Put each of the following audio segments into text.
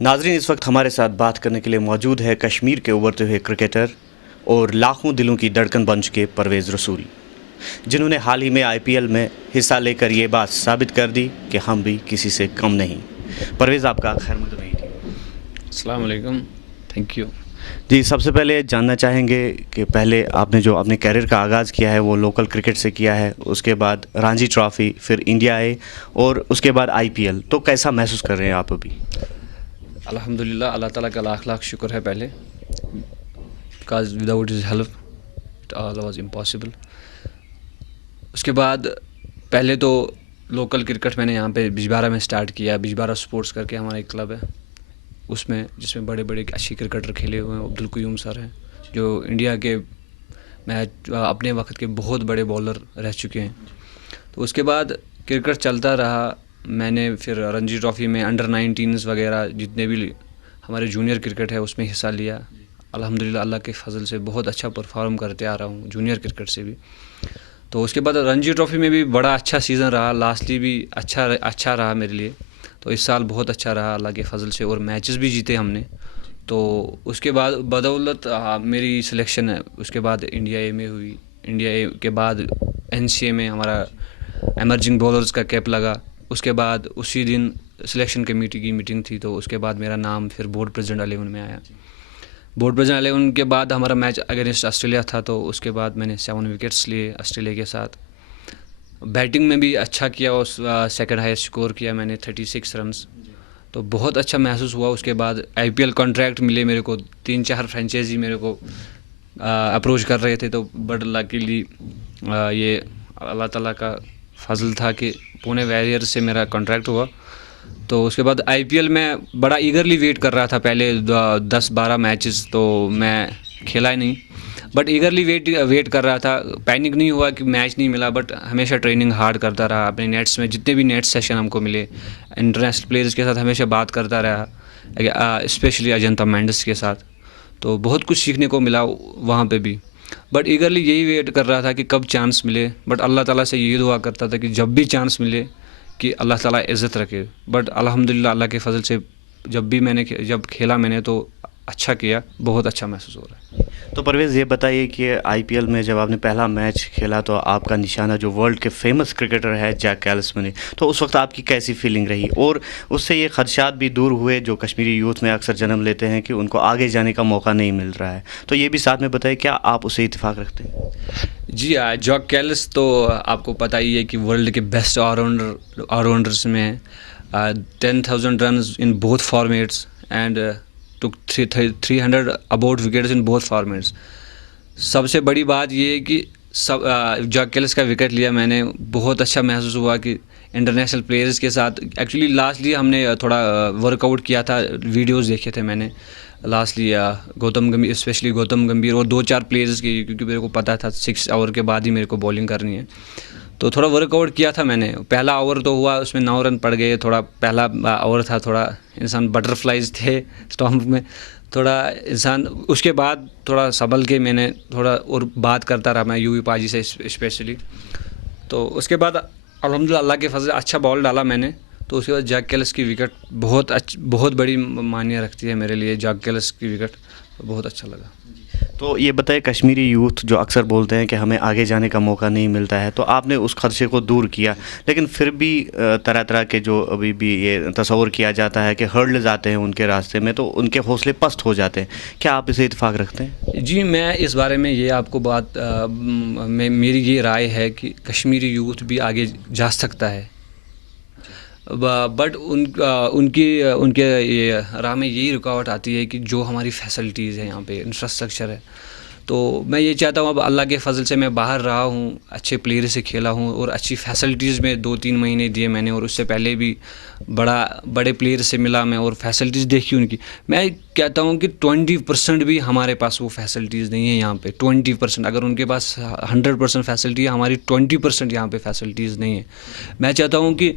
ناظرین، اس وقت ہمارے ساتھ بات کرنے کے لیے موجود ہے کشمیر کے ابھرتے ہوئے کرکٹر اور لاکھوں دلوں کی دھڑکن بن چکے پرویز رسول، جنہوں نے حال ہی میں آئی پی ایل میں حصہ لے کر یہ بات ثابت کر دی کہ ہم بھی کسی سے کم نہیں۔ پرویز، آپ کا خیر مقدم ہے۔ السلام علیکم، تھینک یو۔ جی، سب سے پہلے جاننا چاہیں گے کہ پہلے آپ نے جو اپنے کیریئر کا آغاز کیا ہے وہ لوکل کرکٹ سے کیا ہے، اس کے بعد رانجی ٹرافی، پھر انڈیا آئے اور اس کے بعد آئی پی ایل، تو کیسا محسوس کر رہے ہیں آپ ابھی؟ الحمدللہ، اللہ تعالیٰ کا لاکھ لاکھ شکر ہے پہلے، because without his help it all was impossible. اس کے بعد پہلے تو لوکل کرکٹ میں نے یہاں پہ بجبارہ میں سٹارٹ کیا۔ بجبارہ سپورٹس کر کے ہمارا ایک کلب ہے، اس میں جس میں بڑے بڑے اچھی کرکٹر کھیلے ہوئے ہیں۔ عبدالقیوم سر ہیں جو انڈیا کے میچ اپنے وقت کے بہت بڑے بولر رہ چکے ہیں۔ تو اس کے بعد کرکٹ چلتا رہا۔ میں نے پھر رنجی ٹرافی میں انڈر-19 وغیرہ جتنے بھی ہمارے جونیئر کرکٹ ہے اس میں حصہ لیا۔ الحمدللہ اللہ کے فضل سے بہت اچھا پرفارم کرتے آ رہا ہوں جونیئر کرکٹ سے بھی۔ تو اس کے بعد رنجی ٹرافی میں بھی بڑا اچھا سیزن رہا، لاسٹلی بھی اچھا رہا میرے لیے۔ تو اس سال بہت اچھا رہا اللہ کے فضل سے، اور میچز بھی جیتے ہم نے۔ تو اس کے بعد بدولت میری سلیکشن ہے اس کے بعد انڈیا اے میں ہوئی۔ انڈیا اے کے بعد این سی اے میں ہمارا ایمرجنگ بولرز کا کیپ لگا۔ اس کے بعد اسی دن سلیکشن کمیٹی کی میٹنگ تھی، تو اس کے بعد میرا نام پھر بورڈ پریزیڈنٹ 11 میں آیا۔ بورڈ پریزیڈنٹ 11 کے بعد ہمارا میچ اگینسٹ آسٹریلیا تھا، تو اس کے بعد میں نے 7 وکٹس لیے آسٹریلیا کے ساتھ۔ بیٹنگ میں بھی اچھا کیا، اس سیکنڈ ہائیسٹ اسکور کیا میں نے 36 رنز، تو بہت اچھا محسوس ہوا۔ اس کے بعد آئی پی ایل کانٹریکٹ ملے میرے کو، 3-4 فرینچائزی میرے کو اپروچ کر رہے تھے، تو بڑا لکیلی یہ اللہ تعالیٰ کا فضل تھا کہ پونے ویریئرز سے میرا کانٹریکٹ ہوا۔ تو اس کے بعد آئی پی ایل میں بڑا ایگرلی ویٹ کر رہا تھا، پہلے 10-12 میچز تو میں کھیلا ہی نہیں، بٹ ایگرلی ویٹ کر رہا تھا۔ پینک نہیں ہوا کہ میچ نہیں ملا، بٹ ہمیشہ ٹریننگ ہارڈ کرتا رہا اپنے نیٹس میں، جتنے بھی نیٹ سیشن ہم کو ملے انٹرنیشنل پلیئرز کے ساتھ ہمیشہ بات کرتا رہا، اسپیشلی اجنتا مینڈس کے ساتھ۔ تو بہت کچھ سیکھنے کو ملا وہاں پہ بھی، بٹ ایگرلی یہی ویٹ کر رہا تھا کہ کب چانس ملے۔ بٹ اللہ تعالیٰ سے یہی دعا کرتا تھا کہ جب بھی چانس ملے کہ اللہ تعالیٰ عزت رکھے۔ بٹ الحمدللہ اللہ کے فضل سے جب کھیلا میں نے تو اچھا کیا، بہت اچھا محسوس ہو رہا ہے۔ تو پرویز، یہ بتائیے کہ آئی پی ایل میں جب آپ نے پہلا میچ کھیلا تو آپ کا نشانہ جو ورلڈ کے فیمس کرکٹر ہے جیک کیلس بنے، تو اس وقت آپ کی کیسی فیلنگ رہی؟ اور اس سے یہ خدشات بھی دور ہوئے جو کشمیری یوتھ میں اکثر جنم لیتے ہیں کہ ان کو آگے جانے کا موقع نہیں مل رہا ہے، تو یہ بھی ساتھ میں بتائیے، کیا آپ اسے اتفاق رکھتے ہیں؟ جی، جیک کیلس تو آپ کو پتہ ہی ہے کہ ورلڈ کے بیسٹ آل راؤنڈرس میں 10,000 runs in both formats and took 300 about wickets in both formats. سب سے بڑی بات یہ ہے کہ جیک کیلس کا وکٹ لیا میں نے، بہت اچھا محسوس ہوا کہ انٹرنیشنل پلیئرز کے ساتھ ایکچولی لاسٹلی ہم نے تھوڑا ورک آؤٹ کیا تھا، ویڈیوز دیکھے تھے میں نے لاسٹلی گوتم گمبھیر، اسپیشلی گوتم گمبھیر اور 2-4 پلیئرز کی، کیونکہ میرے کو پتہ تھا 6 اوور کے بعد ہی میرے کو بولنگ کرنی ہے، تو تھوڑا ورک آؤٹ کیا تھا میں نے۔ پہلا اوور تو ہوا، اس میں 9 رن پڑ گئے، تھوڑا پہلا اوور تھا، تھوڑا انسان بٹر فلائز تھے اسٹمپ میں، تھوڑا انسان اس کے بعد تھوڑا سنبھل کے میں نے تھوڑا اور بات کرتا رہا میں یو وی پاجی سے اسپیشلی۔ تو اس کے بعد الحمدللہ اللہ کے فضل اچھا بال ڈالا میں نے، تو اس کے بعد جیک کیلس کی وکٹ بہت بڑی معنی رکھتی ہے میرے لیے۔ جیک کیلس کی وکٹ بہت اچھا لگا۔ تو یہ بتائیں، کشمیری یوتھ جو اکثر بولتے ہیں کہ ہمیں آگے جانے کا موقع نہیں ملتا ہے، تو آپ نے اس خدشے کو دور کیا، لیکن پھر بھی طرح طرح کے جو ابھی بھی یہ تصور کیا جاتا ہے کہ ہرڈلز آتے ہیں ان کے راستے میں، تو ان کے حوصلے پست ہو جاتے ہیں، کیا آپ اسے اتفاق رکھتے ہیں؟ جی، میں اس بارے میں یہ آپ کو میری یہ رائے ہے کہ کشمیری یوتھ بھی آگے جا سکتا ہے، بٹ ان کے راہ میں یہی رکاوٹ آتی ہے کہ جو ہماری فیسلٹیز ہیں یہاں پہ، انفراسٹرکچر ہے۔ تو میں یہ چاہتا ہوں، اب اللہ کے فضل سے میں باہر رہا ہوں، اچھے پلیئر سے کھیلا ہوں اور اچھی فیسلٹیز میں 2-3 مہینے دیے میں نے، اور اس سے پہلے بھی بڑے پلیئر سے ملا میں اور فیسلٹیز دیکھی ان کی۔ میں کہتا ہوں کہ 20% بھی ہمارے پاس وہ فیسلٹیز نہیں ہیں یہاں پہ۔ 20%، اگر ان کے پاس 100% فیسلٹی ہے، ہماری 20% یہاں پہ فیسلٹیز نہیں ہیں۔ میں چاہتا ہوں کہ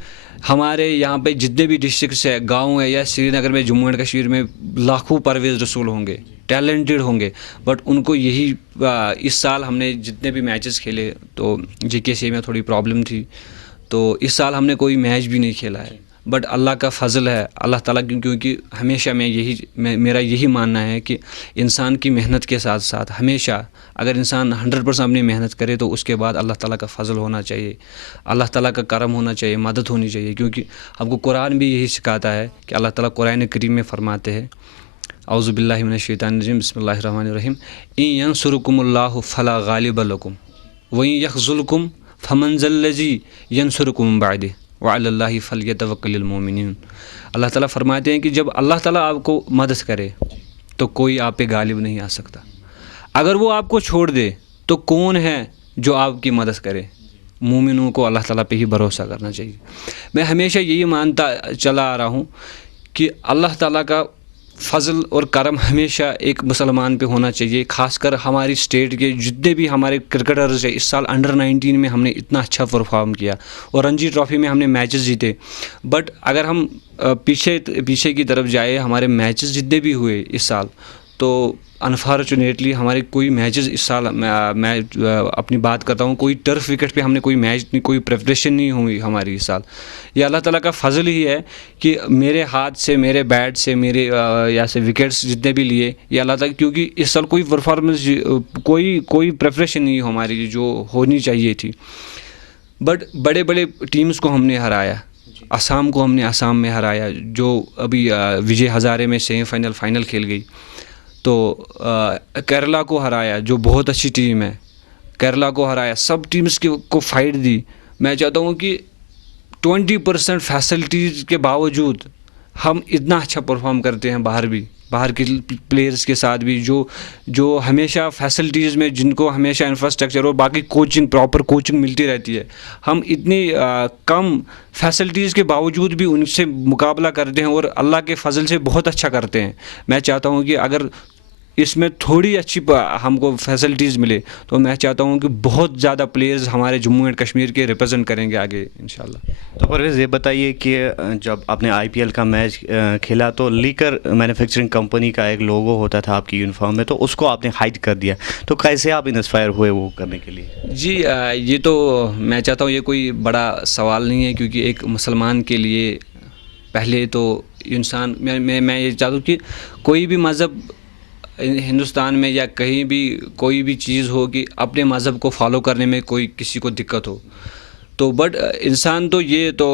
ہمارے یہاں پہ جتنے بھی ڈسٹرکٹس ہیں، گاؤں ہے یا سری نگر میں، جموں اینڈ کشمیر میں لاکھوں پرویز رسول ہوں گے، ٹیلنٹڈ ہوں گے، بٹ ان کو یہی اس سال ہم نے جتنے بھی میچز کھیلے، تو جے کے سی میں تھوڑی پرابلم تھی، تو اس سال ہم نے کوئی میچ بھی نہیں کھیلا ہے۔ بٹ اللہ کا فضل ہے, اللہ تعالیٰ کیونکہ ہمیشہ میرا یہی ماننا ہے کہ انسان کی محنت کے ساتھ ساتھ ہمیشہ اگر انسان 100% اپنی محنت کرے تو اس کے بعد اللہ تعالیٰ کا فضل ہونا چاہیے, اللہ تعالیٰ کا کرم ہونا چاہیے, مدد ہونی چاہیے. کیونکہ ہم کو قرآن بھی یہی سکھاتا ہے کہ اللہ تعالیٰ قرآن کریم میں فرماتے ہیں, اعوذ باللہ من الشیطان الرجیم, بسم اللہ الرحمن الرحیم, ان ینصرکم اللہ فلا غالب لکم وان یخذلکم فمن ذا الذی ینصرکم من بعدہ وعلی اللہ فلیتوکل المؤمنون. اللہ تعالیٰ فرماتے ہیں کہ جب اللہ تعالیٰ آپ کو مدد کرے تو کوئی آپ پہ غالب نہیں آ سکتا, اگر وہ آپ کو چھوڑ دے تو کون ہے جو آپ کی مدد کرے. مومنوں کو اللہ تعالیٰ پہ ہی بھروسہ کرنا چاہیے. میں ہمیشہ یہی مانتا چلا آ رہا ہوں کہ اللہ تعالیٰ کا فضل اور کرم ہمیشہ ایک مسلمان پہ ہونا چاہیے. خاص کر ہماری اسٹیٹ کے جتنے بھی ہمارے کرکٹرز ہیں, اس سال انڈر-19 میں ہم نے اتنا اچھا پرفارم کیا اور رنجی ٹرافی میں ہم نے میچز جیتے. بٹ اگر ہم پیچھے کی طرف جائے, ہمارے میچز جتنے بھی ہوئے اس سال, تو انفارچونیٹلی ہمارے کوئی میچز اس سال, میں اپنی بات کرتا ہوں, کوئی ٹرف وکٹ پہ ہم نے کوئی میچ نہیں, کوئی پریپریشن نہیں ہوئی ہماری اس سال. یہ اللہ تعالیٰ کا فضل ہی ہے کہ میرے ہاتھ سے, میرے بیٹ سے, میرے یا سے وکٹس جتنے بھی لیے, یہ اللہ تعالیٰ, کیونکہ اس سال کوئی پرفارمنس, کوئی پریپریشن نہیں ہماری جو ہونی چاہیے تھی. بٹ بڑے بڑے ٹیمز کو ہم نے ہرایا. آسام کو ہم نے آسام میں ہرایا, جو ابھی وجے ہزارے میں سیمی فائنل فائنل کھیل گئی. تو کیرلا کو ہرایا, جو بہت اچھی ٹیم ہے, کیرلا کو ہرایا. سب ٹیمز کو فائٹ دی. میں چاہتا ہوں کہ 20% فیسلٹیز کے باوجود ہم اتنا اچھا پرفارم کرتے ہیں باہر کے پلیئرز کے ساتھ بھی, جو ہمیشہ فیسلٹیز میں, جن کو ہمیشہ انفراسٹرکچر اور باقی پراپر کوچنگ ملتی رہتی ہے, ہم اتنی کم فیسلٹیز کے باوجود بھی ان سے مقابلہ کرتے ہیں اور اللہ کے فضل سے بہت اچھا کرتے ہیں. میں چاہتا ہوں کہ اگر اس میں تھوڑی اچھی ہم کو فیسلٹیز ملے تو میں چاہتا ہوں کہ بہت زیادہ پلیئرز ہمارے جموں اینڈ کشمیر کے ریپرزینٹ کریں گے آگے انشاءاللہ. تو پرویز یہ بتائیے کہ جب آپ نے IPL کا میچ کھیلا تو لیکر مینوفیکچرنگ کمپنی کا ایک لوگو ہوتا تھا آپ کی یونیفارم میں, تو اس کو آپ نے ہائڈ کر دیا, تو کیسے آپ انسپائر ہوئے وہ کرنے کے لیے؟ جی یہ تو میں چاہتا ہوں یہ کوئی بڑا سوال نہیں ہے, کیونکہ ایک مسلمان کے لیے پہلے تو انسان, میں یہ چاہتا ہوں کہ کوئی بھی مذہب ہندوستان میں یا کہیں بھی کوئی بھی چیز ہو کہ اپنے مذہب کو فالو کرنے میں کوئی کسی کو دقت ہو, تو بٹ انسان تو یہ تو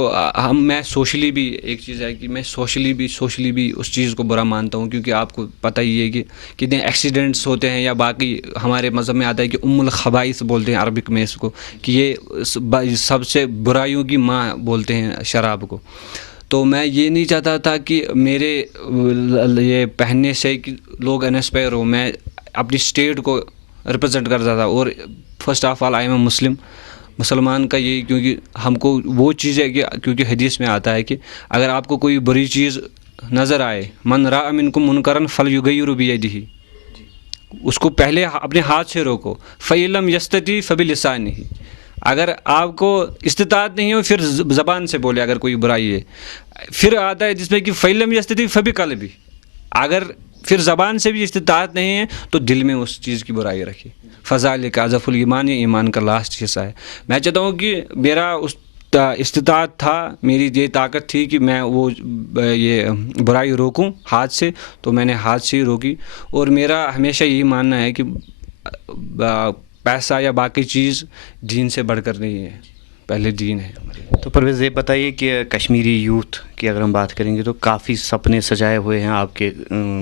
میں سوشلی بھی ایک چیز ہے کہ میں سوشلی بھی اس چیز کو برا مانتا ہوں, کیونکہ آپ کو پتہ ہی ہے کہ کتنے ایکسیڈنٹس ہوتے ہیں, یا باقی ہمارے مذہب میں آتا ہے کہ الخبائث بولتے ہیں عربک میں اس کو, کہ یہ سب سے برائیوں کی ماں بولتے ہیں شراب کو. تو میں یہ نہیں چاہتا تھا کہ میرے یہ پہننے سے کہ لوگ انسپائر ہو. میں اپنی اسٹیٹ کو ریپرزینٹ کرتا تھا, اور first of all I am a مسلمان کا یہی, کیونکہ ہم کو وہ چیز ہے کہ کیونکہ حدیث میں آتا ہے کہ اگر آپ کو کوئی بری چیز نظر آئے, من رأى منکم منکرا فلیغیرہ بیدہ, اس کو پہلے اپنے ہاتھ سے روکو. فإن لم یستطع فبلسانہ, اگر آپ کو استطاعت نہیں ہو پھر زبان سے بولے اگر کوئی برائی ہے. پھر آتا ہے جس میں کہ فإن لم یستطع فبقلبہ, اگر پھر زبان سے بھی استطاعت نہیں ہے تو دل میں اس چیز کی برائی رکھے. فذلک اضعف الایمان, یہ ایمان کا لاسٹ حصہ ہے. میں چاہتا ہوں کہ میرا اس استطاعت تھا, میری یہ طاقت تھی کہ میں وہ یہ برائی روکوں ہاتھ سے, تو میں نے ہاتھ سے ہی روکی. اور میرا ہمیشہ یہی ماننا ہے کہ پیسہ یا باقی چیز دین سے بڑھ کر نہیں ہے, پہلے دین ہے ہمارے. تو پرویز یہ بتائیے کہ کشمیری یوتھ کی اگر ہم بات کریں گے تو کافی سپنے سجائے ہوئے ہیں آپ کے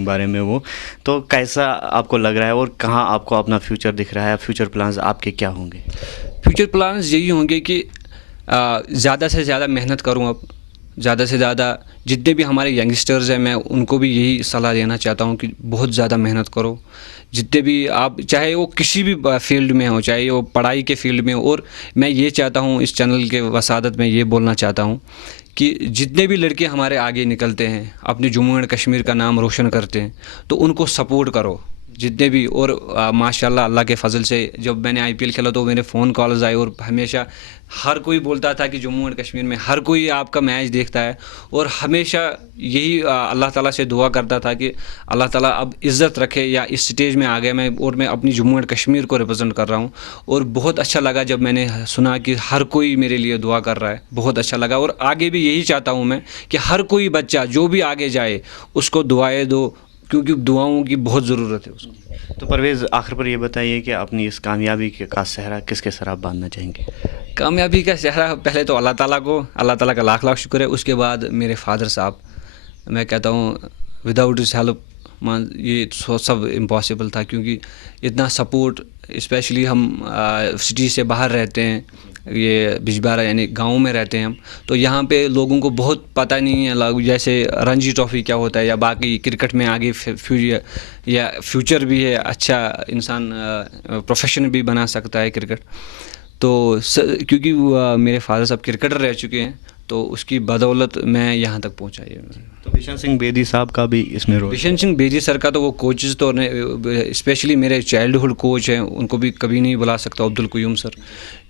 بارے میں, وہ تو کیسا آپ کو لگ رہا ہے اور کہاں آپ کو اپنا فیوچر دکھ رہا ہے, فیوچر پلانز آپ کے کیا ہوں گے؟ فیوچر پلانز یہی ہوں گے کہ زیادہ سے زیادہ محنت کروں, اب زیادہ سے زیادہ جتنے بھی ہمارے ینگسٹرز ہیں میں ان کو بھی یہی صلاح دینا چاہتا ہوں کہ بہت زیادہ محنت کرو. جتنے بھی آپ, چاہے وہ کسی بھی فیلڈ میں ہو, چاہے وہ پڑھائی کے فیلڈ میں ہو. اور میں یہ چاہتا ہوں اس چینل کے وسادت میں یہ بولنا چاہتا ہوں کہ جتنے بھی لڑکے ہمارے آگے نکلتے ہیں, اپنے جموں اینڈ کشمیر کا نام روشن کرتے ہیں, تو ان کو سپورٹ کرو. جتنے بھی. اور ماشاءاللہ اللہ کے فضل سے جب میں نے IPL کھیلا تو میرے فون کالز آئے, اور ہمیشہ ہر کوئی بولتا تھا کہ جموں اینڈ کشمیر میں ہر کوئی آپ کا میچ دیکھتا ہے, اور ہمیشہ یہی اللہ تعالیٰ سے دعا کرتا تھا کہ اللہ تعالیٰ اب عزت رکھے یا اس سٹیج میں آ گیا میں, اور میں اپنی جموں اینڈ کشمیر کو ریپرزینٹ کر رہا ہوں. اور بہت اچھا لگا جب میں نے سنا کہ ہر کوئی میرے لیے دعا کر رہا ہے, بہت اچھا لگا. اور آگے بھی یہی چاہتا ہوں میں کہ ہر کوئی بچہ جو بھی آگے جائے اس کو دعائیں دو, کیونکہ دعاؤں کی بہت ضرورت ہے اس کو. تو پرویز آخر پر یہ بتائیے کہ اپنی اس کامیابی کا صحرا کس کے سر آپ باندھنا چاہیں گے؟ کامیابی کا صحرا پہلے تو اللہ تعالیٰ کو, اللہ تعالیٰ کا لاکھ لاکھ شکر ہے. اس کے بعد میرے فادر صاحب, میں کہتا ہوں وداؤٹ ہز ہیلپ یہ سب امپاسبل تھا, کیونکہ اتنا سپورٹ, اسپیشلی ہم سٹی سے باہر رہتے ہیں, یہ بجبارہ یعنی گاؤں میں رہتے ہیں ہم, تو یہاں پہ لوگوں کو بہت پتہ نہیں ہے جیسے رنجی ٹرافی کیا ہوتا ہے یا باقی کرکٹ میں آگے یا فیوچر بھی ہے, اچھا انسان پروفیشن بھی بنا سکتا ہے کرکٹ. تو کیونکہ میرے فادر صاحب کرکٹر رہ چکے ہیں تو اس کی بدولت میں یہاں تک پہنچا. تو بشن سنگھ بیدی صاحب کا بھی اس میں رول؟ بشن سنگھ بیدی سر کا تو وہ کوچز تو اسپیشلی میرے چائلڈہڈ کوچ ہیں, ان کو بھی کبھی نہیں بلا سکتا, عبدالقیوم سر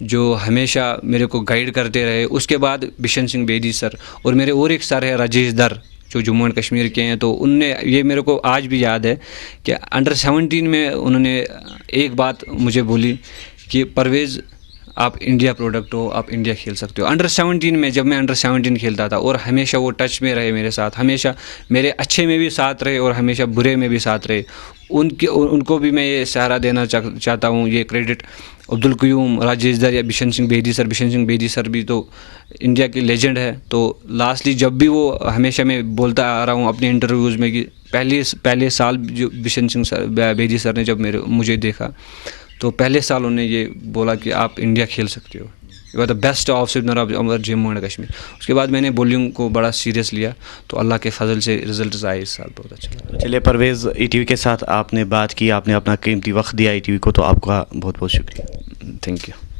جو ہمیشہ میرے کو گائیڈ کرتے رہے. اس کے بعد بشن سنگھ بیدی سر, اور میرے اور ایک سر ہے راجیش در جو جموں اینڈ کشمیر کے ہیں, تو ان نے یہ میرے کو آج بھی یاد ہے کہ انڈر-17 میں انہوں نے ایک بات مجھے بولی کہ پرویز آپ انڈیا پروڈکٹ ہو, آپ انڈیا کھیل سکتے ہو. انڈر-17 میں جب میں انڈر-17 کھیلتا تھا, اور ہمیشہ وہ ٹچ میں رہے میرے ساتھ, ہمیشہ میرے اچھے میں بھی ساتھ رہے اور ہمیشہ برے میں بھی ساتھ رہے. ان کو بھی میں یہ سہارا دینا چاہتا ہوں, یہ کریڈٹ عبدالقیوم, راجیش در یا بشن سنگھ بیدی سر. بشن سنگھ بیدی سر بھی تو انڈیا کے لیجنڈ ہے. تو لاسٹلی جب بھی وہ, ہمیشہ میں بولتا آ رہا ہوں اپنے انٹرویوز میں کہ پہلے سال جو بشن سنگھ بیدی سر نے جب مجھے دیکھا تو پہلے سال انہوں نے یہ بولا کہ آپ انڈیا کھیل سکتے ہو, you are the best of spinner of Jammu and Kashmir. اس کے بعد میں نے بولنگ کو بڑا سیریس لیا, تو اللہ کے فضل سے رزلٹس آئے اس سال, بہت اچھا لگا. چلیے پرویز, ETV کے ساتھ آپ نے بات کی, آپ نے اپنا قیمتی وقت دیا ETV کو, تو آپ کا بہت بہت شکریہ. Thank you.